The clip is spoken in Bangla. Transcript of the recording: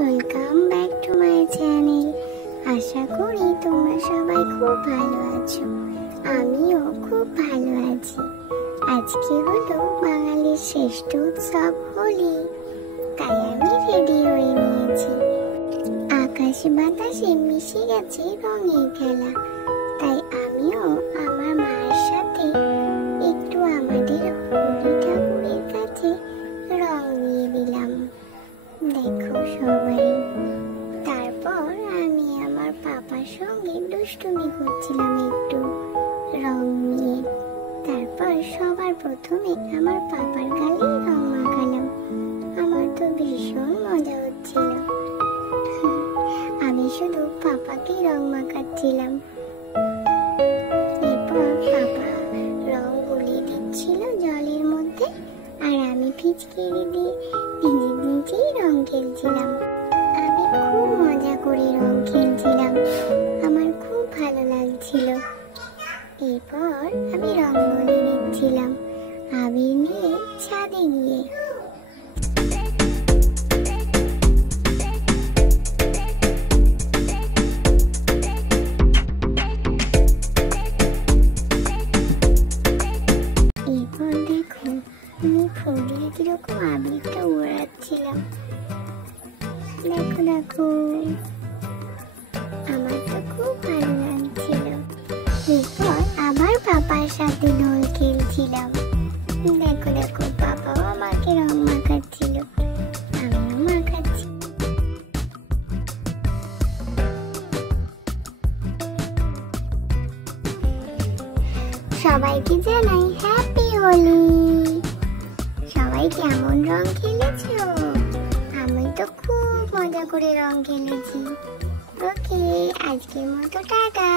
Welcome back to my channel. আশা করি তোমরা সবাই খুব ভালো আছো, আমিও খুব ভালো আছি। আজকে হলো বাঙালির শ্রেষ্ঠ উৎসব হোলি, তাই আমি রেডি হয়ে নিয়েছি। আকাশে বাতাসে মিশে গেছে রঙের খেলা, তাই আমিও আমার মায়ের সাথে একটু আমাদের হোলি ঠাকুরের কাছে রং দিয়ে দিলাম। দেখো সবাই। তারপর আমি আমার পাপার সঙ্গে দুষ্টুমি করছিলাম একটু রং নিয়ে। তারপর সবার প্রথমে আমার পাপার গালে রং মাখালাম। আমার তো ভীষণ মজা হচ্ছিল। আমি শুধু পাপাকে রং মাখাচ্ছিলাম। এরপর পাপা রং গুলিয়ে দিচ্ছিল জলের মধ্যে, আর আমি ফিচকিরি দিয়ে ভিজে ভিজেই রং খেলছিলাম। আমি খুব মজা করে রং খেলছিলাম, আমার খুব ভালো লাগছিল। এরপর আমি রং গুলিয়ে দিচ্ছিলাম আবির নিয়ে ছাদে গিয়ে। এরপর দেখো আমি ফুল দিয়ে কিরকম আবিরটা উড়াচ্ছিলাম। দেখো দেখো, আমার তো খুব ভালো লাগছিল। এরপর আবার পাপার সাথে দোল খেলছিলাম। দেখো দেখো, পাপাও আমাকে রং মাখাচ্ছিল, আমিও মাখাচ্ছি। সবাইকে জানাই হ্যাপি হোলি। সবাই কেমন রং খেলেছো? আমি তো খুব মজা করে রং খেলেছি। ওকে, আজকের মতো টাটা।